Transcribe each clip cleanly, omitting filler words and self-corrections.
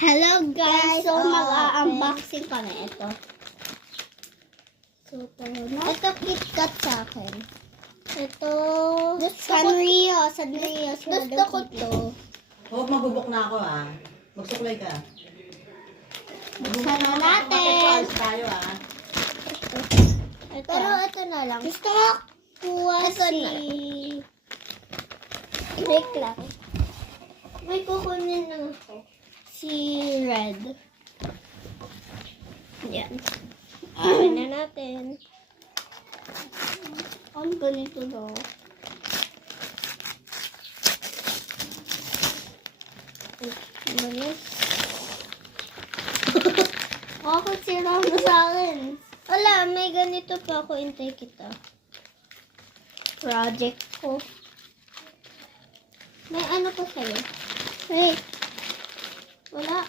Hello guys! So mag-unboxing kami. Ito. So, ito KitKat sa akin. Ito Sanrio. Gusto ko to. Huwag magbubok na ako Magsuklay ka. Buksan na natin. Tayo Ito. Pero ito na lang. Gusto ko kuha Break lang. May kukunin lang ako. Si Red. Yan. Open na natin. Ang ganito daw. Manis. Bakit sira mo sa akin? Wala, may ganito pa ako. Hintay kita. Project ko. May ano pa sa'yo? Wait. Wala.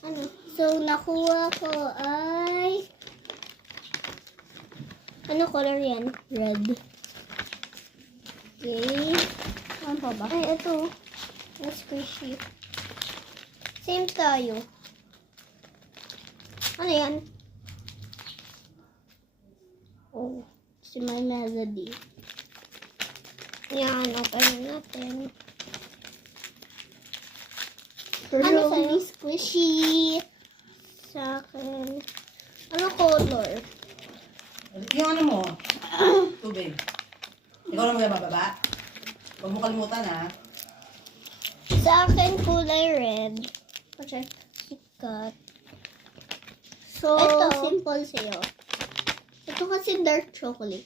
Ano? So, nakuha ko ay... Ano color yan? Red. Okay. Ano pa ba? Ay, ito. Mas squishy. Same tayo. Ano yan? Oh. Si My Melody. Yan. Open natin. Ano sa'yo? Squishy. Sa akin. Ano color? Yung ano mo? Tubig. Ikaw na magbababa? Huwag mo kalimutan Sa akin kulay red. Okay. KitKat. So, ito simple sa'yo. Ito kasi dark chocolate.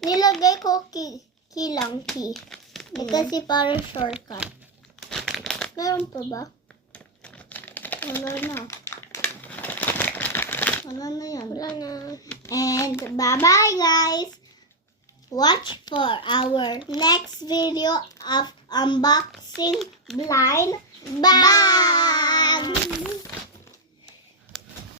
Nilagay ko key lang. Kasi para shortcut. Meron pa ba? Wala na. Wala na yan. Wala na. And bye-bye guys. Watch for our next video of unboxing blind. Bye!